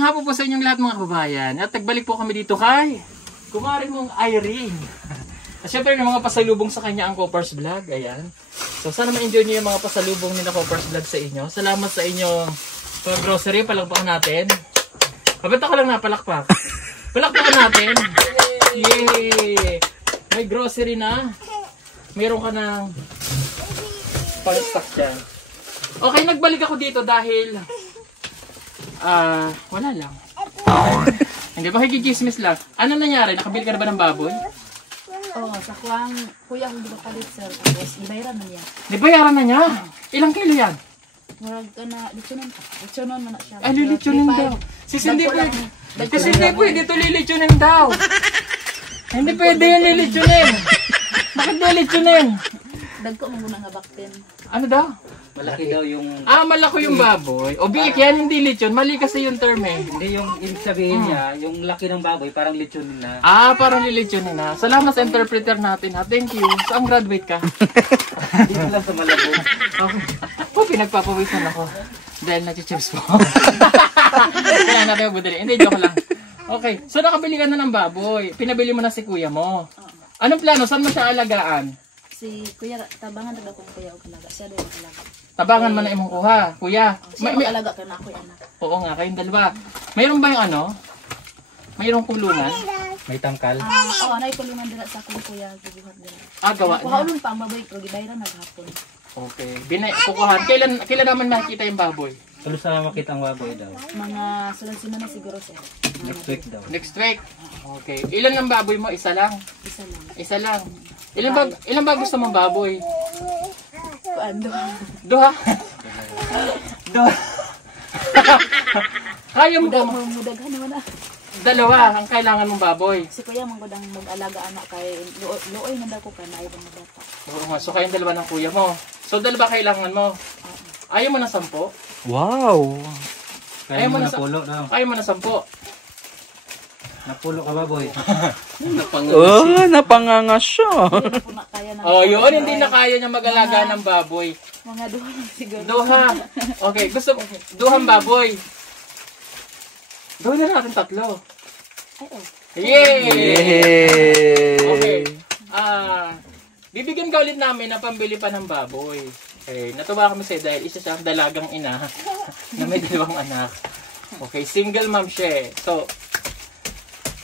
Magandang hapon po sa inyong lahat mga kababayan. At nagbalik po kami dito kay kumari mong Irene. At syempre yung mga pasalubong sa kanya ang Coppers Vlog. Ayan. So sana ma-enjoy niyo yung mga pasalubong ni na Coppers Vlog sa inyo. Salamat sa inyong grocery. Palakpakan natin. Kabata ko lang na palakpak. Palakpakan natin. Yay! May grocery na. Meron ka ng pang-stock dyan. Okay, nagbalik ako dito dahil wala lang. Hindi ba higigis-miss lang? Ano nangyari? Nakabili ka na ba ng baboy? Oo, sa kuya ang gipapalit sir. Tapos, ibayaran na niya. Nabayaran na niya? Ilang kilo yan? Murag ka na, litsunon ka. Litsunon mo na siya. Ay, lilitsunin daw. Hindi pwede. Kasi hindi pwede ito lilitsunin daw. Hindi pwede yun lilitsunin. Bakit lilitsunin? Dagko mo muna nga baktin. Ano daw? Malaki daw yung... malaki yung baboy. O biik yan, hindi lechon. Mali kasi yung term eh. Hindi yung ibig sabihin niya, yung laki ng baboy, parang lechonin na. Parang lilitsunin na. Salamat sa interpreter natin ha. Thank you. Saan graduate ka? Dito lang sa Malabo. Okay. Pinagpapawisan ako. Dahil nag-chips po. Kaya natin yung budali. Hindi, joke lang. Okay. So nakabili ka na ng baboy. Pinabili mo na si kuya mo. Anong plano? Saan mo siya alagaan? Si kuya, tabangan taga kong kuya o kalaga. Siya doon ang kalaga. Tabangan mo na imong kuha. Kuya. Siya ang kalaga ka na ako anak. Oo nga, kayong dalawa. Mayroon ba yung ano? Mayroong kulungan? May tangkal. Oo, naipulungan dira sa akong kuya. Gibuhat dira. Gawa Kuha niya. ulun pa ang baboy, pero gibayaran na gahapon. Okay. Kukuhan. Kailan naman makikita yung baboy? Tulos na makita ang baboy daw. Mga sunod semana siguro sir. Next week daw. Next week. Okay. Ilan ang baboy mo? Isa lang? Isa lang. Isa lang. Ilan ba gusto mong baboy? Kuando. Duha. Duha. Kaya mo ba? Mudaghan naman na. Dalawa ang kailangan mong baboy. Si kuya manggudang mag-alaga anak kay looy man daw ko ka na ibang bata. Oo nga. So kayong dalawa ng kuya mo. So dalawa kailangan mo. Ayaw mo na 10? Wow! Kaya Ayaw mo mo na napulo daw. Ayaw mo na 10? Napulo ka baboy. Napanganga siya. Hindi po na kaya na. Yun. Hindi na kaya niya mag-alaga ng baboy. Mga duha lang siguro. Duha. Okay. Gusto mo. Duhang baboy. Gawin na natin 3. Ay, oh. Yay! Yay! Okay. Bibigyan ka ulit namin na pambili pa ng baboy. Okay. Natuwa kami sa'yo dahil isa siyang dalagang ina na may 2 anak. Okay. Single mom siya eh. So,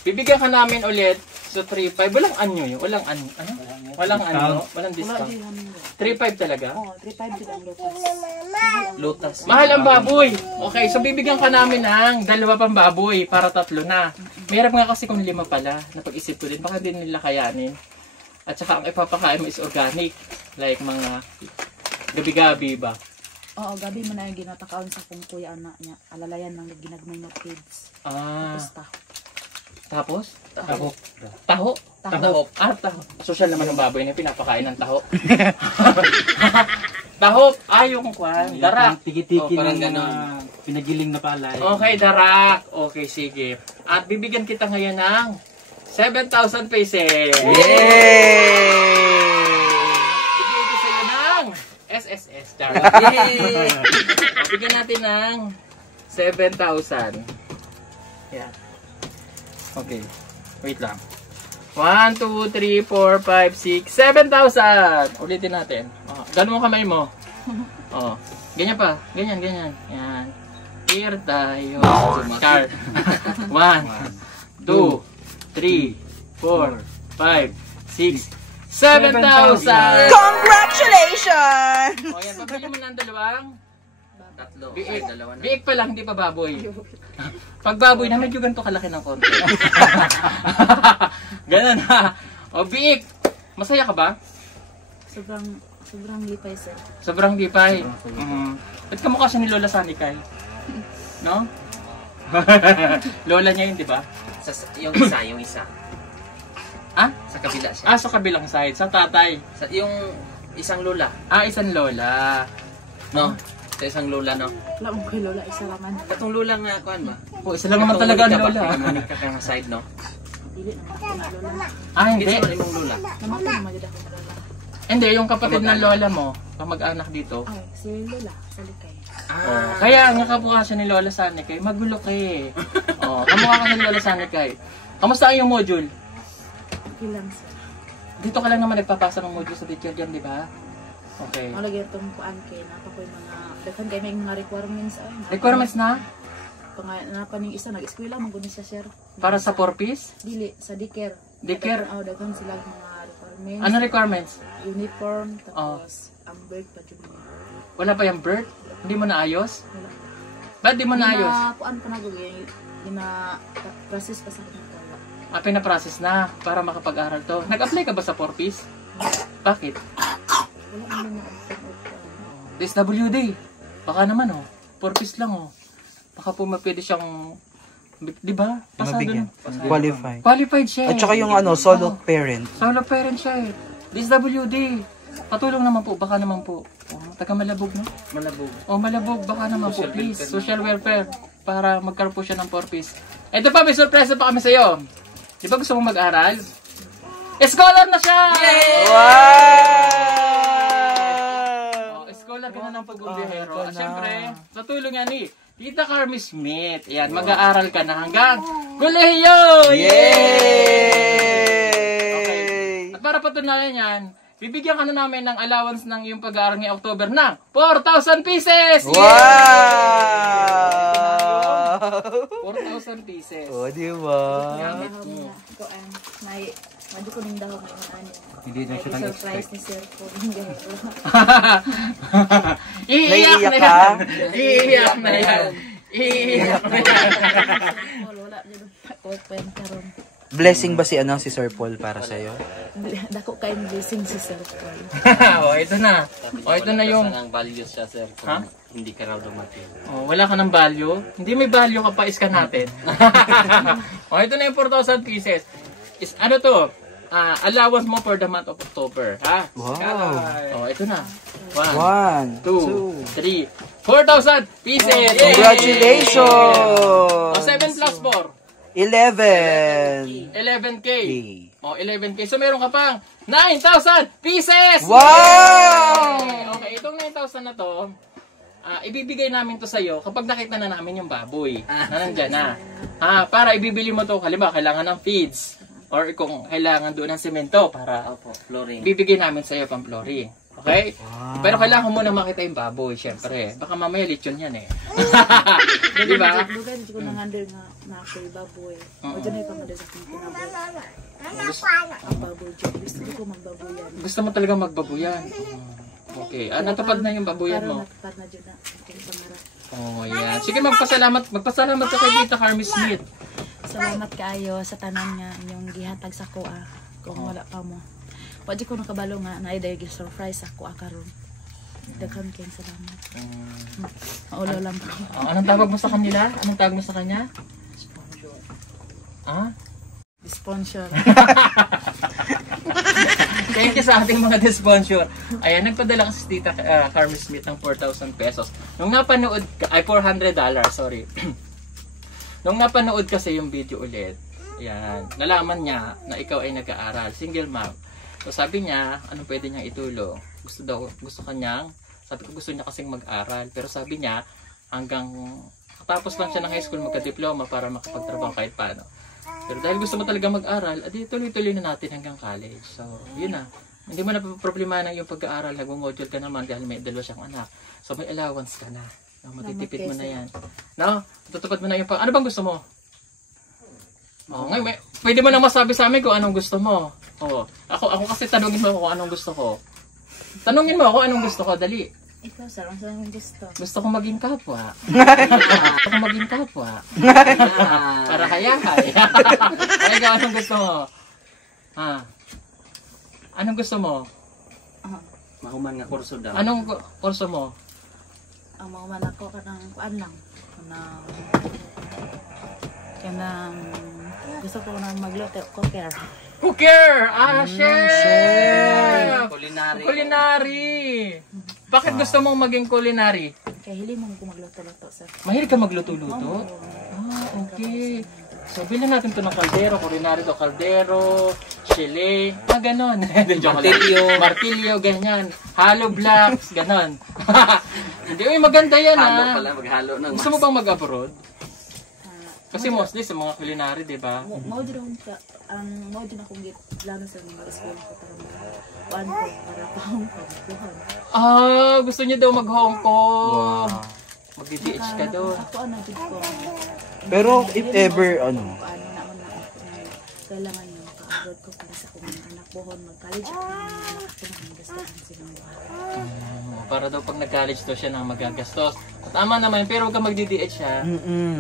bibigyan ka namin ulit. So, 3.5. Walang anyo yun. Walang anyo. Ano? Walang anyo. Walang discount. 3.5 talaga? Oo, 3.5 din ang lotas. Lotas. Mahal ang baboy. Okay, so bibigyan ka namin ng 2 pang baboy para 3 na. Meron nga kasi kung 5 pala. Napag-isip ko din. Baka din nila kayanin. At saka ang ipapakain mo is organic. Like mga gabi-gabi ba? Oo, gabi mo na yung ginatakaon sa kong kuya anak niya. Alalayan ng ginagmay na kids. Tapos? Taho. Taho? Taho. Taho. Social naman ng baboy na pinapakain ng taho. Taho. Yung kwan. Darak. Tiki-tiki parang ng ganon. pinagiling na palay. Okay, darak. Okay, sige. At bibigyan kita ngayon ng 7,000 pesos. Yay! Bigyan ito sa'yo ng SSS. Darak. Yay! Bigyan natin ng 7,000. Yan. Okay. Wait lang. 1, 2, 3, 4, 5, 6, 7,000! Ulitin natin. Ganun mo kamay mo. Ganyan pa. Ganyan, ganyan. Yan. Here tayo. Scar. 1, 2, 3, 4, 5, 6, 7,000! Congratulations! Yan. Pabili mo ng 2. 3. Biik pa lang, hindi pa baboy. Pag baboy na, medyo ganito kalaki ng konti. Ganun ha. Biik. Masaya ka ba? Sobrang lipay sir. Sobrang lipay. Ba't ka mukha siya ni Lola Sanikay? No? Lola niya yun, di ba? Yung isa. Sa kabila siya. Sa kabilang side. Sa tatay. Yung isang lola. Isang Lola. No? Sa isang lola, no? Wala mo kay Lola, isa raman. Katong lola nga, kuhan ba? Isa lang naman talaga ang Lola. Manik ka kang side, no? Dili naman ako na Lola. Hindi. Hindi sa imong lola. Namatay naman dito ako Lola. Hindi, yung kapatid ng Lola mo, kamag-anak dito. Ay, si Lola, sa likay. Oh, kaya ang kamukha siya ni Lola Sanikay, magulo kay. Oh, kamukha ka ni Lola Sanikay. Kamusta ang iyong module? Okay lang sir. Dito ka lang naman nagpapasa ng module sa teacher dyan, di ba? Okay. Malagay itong kuan kay napa ko yung mga dakan kay may mga requirements ay. Requirements na? Napa ning isa nag-eskwela man guni siya sir. Para sa 4-piece? Dili sa daycare. Daycare? Oh, dagan sila mga requirements. Ano requirements? Uniform tapos ang birth pa jud niya. Wala pa yung birth? Hindi mo naayos? Wala. Ba't di mo naayos? Kuan pa na gugay gina process pa sa akin ko. Pinaprocess na para makapag-aral to. Nag-apply ka ba sa 4-piece? Bakit? Wala man na DSWD. Baka naman 4-piece lang Baka po pwede siyang, di ba? Pasado Mabigyan. na. Qualified. Qualified siya At saka yung solo parent. Solo parent siya DSWD. Patulong naman po, baka naman po. Taga Malabog, no? Malabog. Malabog, baka naman po, please. Social welfare. Para magkaroon po siya ng 4-piece. Ito pa, may surprise pa kami sa'yo. Di ba gusto mong mag-aral? Scholar na siya! Wow! Scholar ka na ng pag-ubihero. Siyempre, sa tulong yan Tita Carmi Smith. Ayan, mag-aaral ka na hanggang kolehiyo! Yay! At para patunayan yan, bibigyan ka na namin ng allowance ng iyong pag-aaral ngayong October ng 4,000 pieces! Wow! 4,000 pieces. Oh, di ba? Gamit mo. Kuan may madu ko ning dahon ng ano. Hindi na siya surprise ni sir ko. Iiyak Naiiyak na ka? yan. Iiyak na yan. Iiyak na yan. Wala jud ko kwenta ron. Blessing ba si Sir Paul para sa iyo? Dako kay blessing si sir ko. Ito na. Ito na yung Ang values siya, sir, kung hindi ka raw dumating. wala ka ng value. Hindi may value ka pa iskan natin. Ito na yung 4,000 pieces. Is ano to? Allowance mo for the month of October, ha? Wow! Ito na. 1, 2, 3, 4,000 pieces! Congratulations! 7 plus 4. 11! 11K. 11K. So meron ka pang 9,000 pieces! Wow! Okay, itong 9,000 na to, ibibigay namin to sa'yo kapag nakita na namin yung baboy na nandyan na. Para ibibili mo to, halimbawa, kailangan ng feeds or kung kailangan doon ng semento para Flooring. ibibigay namin sa'yo pang flooring. Okay? Wow. Pero kailangan mo na makita yung baboy, syempre. Baka mamaya lechon yan Di ba? Lugar di ko nangander nga na ako baboy. O dyan ay pamadas akong kinaboy. Ang baboy dyan. Gusto ko magbaboyan. Gusto mo talaga magbaboyan. Okay. Natupad na yung baboyan mo. Natupad na dyan na. Ang pangarap. Yan. Sige, magpasalamat ka kay Tita Carmi Smith. Salamat kaayo sa tanan nga inyong gihatag sa kuha. Kung wala pa mo. Pwede ko nakabalo nga na iday surprise ako karon. Daghan kayong salamat. Maulo lang ko. Anong tawag mo sa kanila? Anong tawag mo sa kanya? Sponsor. Thank you sa ating mga sponsor. Ayan, nagpadala kasi si Tita Carmi Smith ng 4,000 pesos. Nung napanood, $400, sorry. Nung napanood kasi yung video ulit, ayan, nalaman niya na ikaw ay nag-aaral, single mom. So sabi niya, anong pwede niyang itulong? Gusto niya kasing mag-aral. Pero sabi niya, hanggang tapos lang siya ng high school, magka-diploma para makapagtrabaho kahit paano. Pero dahil gusto mo talaga mag-aral, adi tuloy-tuloy na natin hanggang college. So, yun na. Hindi mo na problema na yung pag-aaral, nag-module ka naman dahil may dalawa siyang anak. So, may allowance ka na. No, matitipid mo na yan. No? Tutupad mo na yung ano bang gusto mo? Ngayon, pwede mo na masabi sa amin kung anong gusto mo. Ako kasi tanungin mo kung anong gusto ko. Tanungin mo ako anong gusto ko, dali. Ikaw, sir, ang saan gusto? Gusto ko maging kapwa. Gusto ko maging kapwa. Para hayahay. Ikaw, anong gusto mo? Anong gusto mo? Mahuman nga kurso daw. Anong kurso mo? Ang mga manak ko kanang kuan lang. Kanang gusto ko nang magluto, cooker. Cooker! Chef! Culinary. Bakit gusto mong maging culinary? Kaya hili mo ko magluto-luto, sir. Mahilig ka magluto-luto? Okay. So, bilhin natin ito ng kaldero. Culinary to kaldero, chile, ganon. Martilyo, ganyan. Hollow blocks, ganon. Hindi, uy, maganda yan Halo ah. pala, maghalo ng Gusto mo bang mag-abroad? Kasi mostly sa mga culinary, di ba? Mao din ka ang mao din akong plano sa mga school ko para ko para pangkuhan. Ah, gusto niya daw mag-Hong Kong. Mag-DH ka doon. Ako ano gid ko. Pero if ever, Paano naman na kailangan yung ka-abroad ko para sa kong anak buhon mag-college ako ng anak ko na gastahan silang buhay. Para daw pag nag-college daw siya nang magagastos. Tama naman, pero huwag kang mag-DH ha.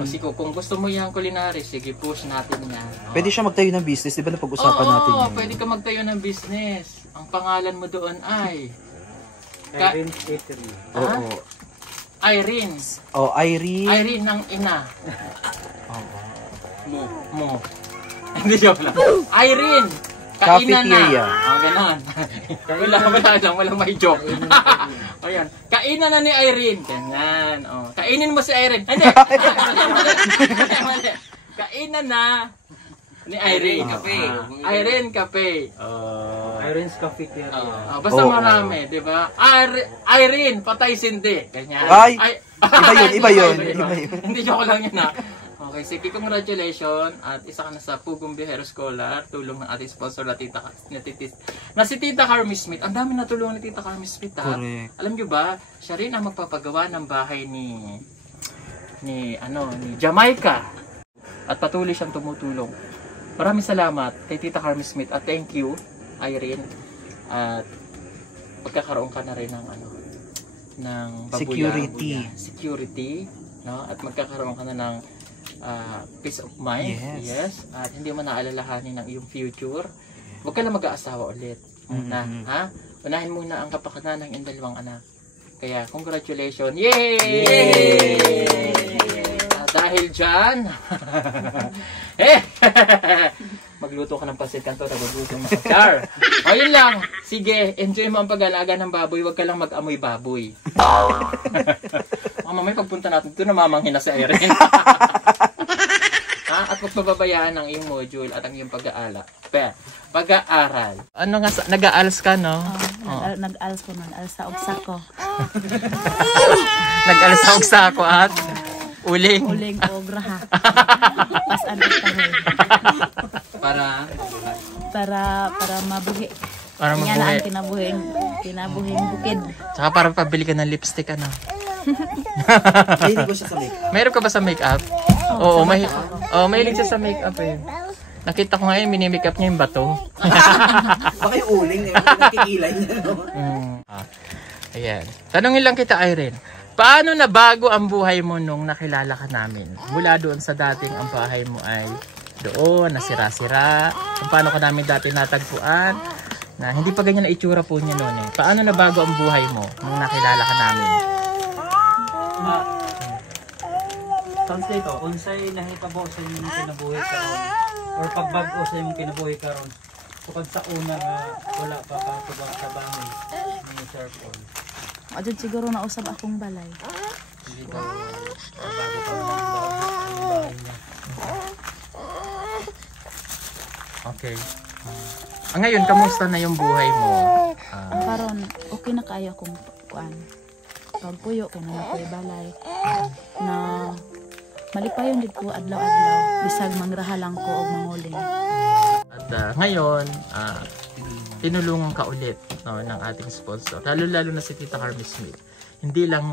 Kasi kung gusto mo yung culinary, sige, push natin yan. Pwede siya magtayo ng business, di ba napag-usapan natin Oo, yun? pwede ka magtayo ng business. Ang pangalan mo doon ay... Irene Eatery. Oo. Irene. Oh, Irene. Irene ng ina. Mo. Hindi, joke lang. Irene. Kainan na. Cafeteria. Ganon. Walang may joke. O yan. Kainan na ni Irene. Ganyan. O. Kainin mo si Irene. Hindi. Mali. Kainan na ni Irene. Irene Cafe. Irene's Cafeteria. Basta marami, di ba? Irene, patay sindi. Ganyan. Ay! Iba yun. Hindi, joke lang yun ha. Okay, sige, congratulations at isa ka na sa Pugong Biyahero Scholar, tulong ng ating sponsor na si Tita Carmi Smith. Ang dami na tulungan ni Tita Carmi Smith ha. Correct. Alam nyo ba, siya rin ang magpapagawa ng bahay ni Jamaica at patuloy siyang tumutulong. Maraming salamat kay Tita Carmi Smith at thank you, Irene, at pagkakaroon ka na rin ng ng security, no? At magkakaroon ka na ng peace of mind. Yes. At hindi mo naalalahanin ng iyong future. Huwag ka lang mag-aasawa ulit. Ha? Unahin muna ang kapakanan ng iyong dalawang anak. Kaya, congratulations. Yay! Dahil dyan, magluto ka ng pasit kanto, nagugutom mo sa char. O yun lang. Sige, enjoy mo ang pag-alaga ng baboy. Huwag ka lang mag-amoy baboy. Mamay, pagpunta natin ito, namamanghin na sa Irene. At huwag mababayaan ang iyong module at ang iyong pag-aaral. Ano nga, nag-aals ka, no? Nag-aals ko, nag-aals sa ugsako. Nag-aals sa ugsako at uling. Uling o graha. Pasan ko tayo. Para mabuhi. Para mabuhi. Yan ang kinabuhing bukid. Tsaka para pabili ka ng lipstick, ano? Mahilig ko siya sa makeup. Mayroon ka ba sa makeup? Oo, mahilig siya sa makeup eh. Nakita ko ngayon, mini-makeup niya yung bato. Baka yung uling, nakikilay niya, no? Ayan. Tanungin lang kita, Irene. Paano nabago ang buhay mo nung nakilala ka namin? Mula doon sa dating ang bahay mo ay doon, nasira-sira. Kung paano ka namin dati natagpuan, na hindi pa ganyan na itsura po niya noon eh. Paano nabago ang buhay mo nung nakilala ka namin? Translate ko, unsay nahitabo sa inyong kinabuhi karon or pagbago sa inyong kinabuhi karon sukad sa una nga wala pa sa bahay ni Sir Paul. Adun siguro nausab akong balay. Hindi ba pagbago pa ng bahay niya. Okay. Ngayon, kamusta na yung buhay mo? Karon okay na kayo kung kuan. Pagpuyo kay na ko'y balay. Na malipayon gid ko adlaw-adlaw bisag mangraha lang ko og manguling. At ngayon, tinulungan ka ulit, no, ng ating sponsor. Lalo na si Tita Carmi Smith. Hindi lang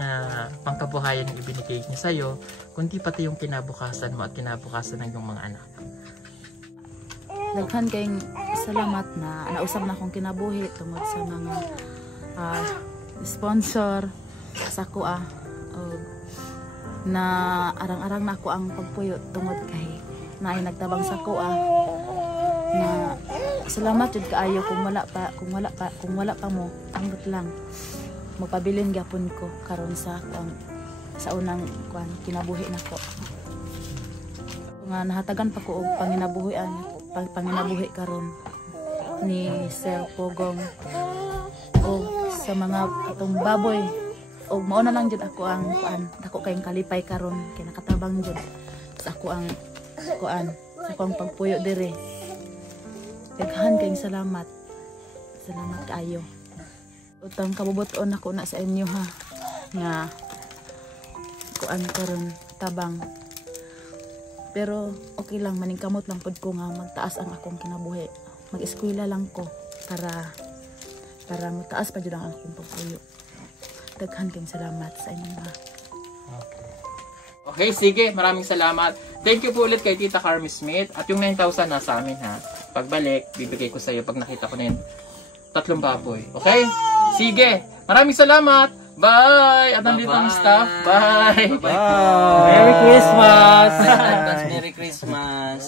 pangkabuhayan yung ibinigay niya sa'yo, kundi pati yung kinabukasan mo at kinabukasan ng iyong mga anak. Daghan kayong salamat na nausab na akong kinabuhi tungod sa mga sponsor sa kuha. Na arang-arang na ako ang pagpuyo tungod kay na ay nagtabang sa kuha. Na salamat jud kaayo kung wala pa mo ambot lang magpabilin gyapon ko karon sa unang kinabuhi nako. Nga nahatagan pa ko og panginabuhi karon ni Sir Pogong o sa mga atong baboy o mao na lang jud ako ang dako kayong kalipay karon kay nakatabang jud sa ako ang sa akong pagpuyo dire. Daghan kayong salamat kaayo utang kabubuton ako na sa inyo ha nga kuan karon tabang. Pero okay lang, maningkamot lang pod ko nga magtaas ang akong kinabuhi. Mag-eskwela lang ko para mataas pa jud ang akong pagpuyo. Daghan kayong salamat sa inyong mga. Okay, sige. Maraming salamat. Thank you po ulit kay Tita Carmi Smith. At yung 9,000 nasa amin ha. Pagbalik, bibigay ko sa iyo pag nakita ko na yung 3 baboy. Okay? Sige. Maraming salamat. Bye! At nandito ang staff. Bye! Merry Christmas! Merry Christmas.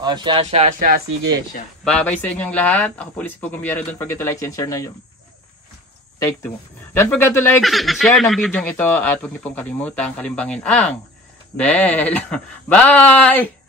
Oh, siya. Sige. Bye-bye sa inyong lahat. Ako po si Pugumbiera. Don't forget to like and share na yun. Take 2. Don't forget to like and share ng video ito. At huwag niyo pong kalimutan, kalimbangin ang bell. Bye!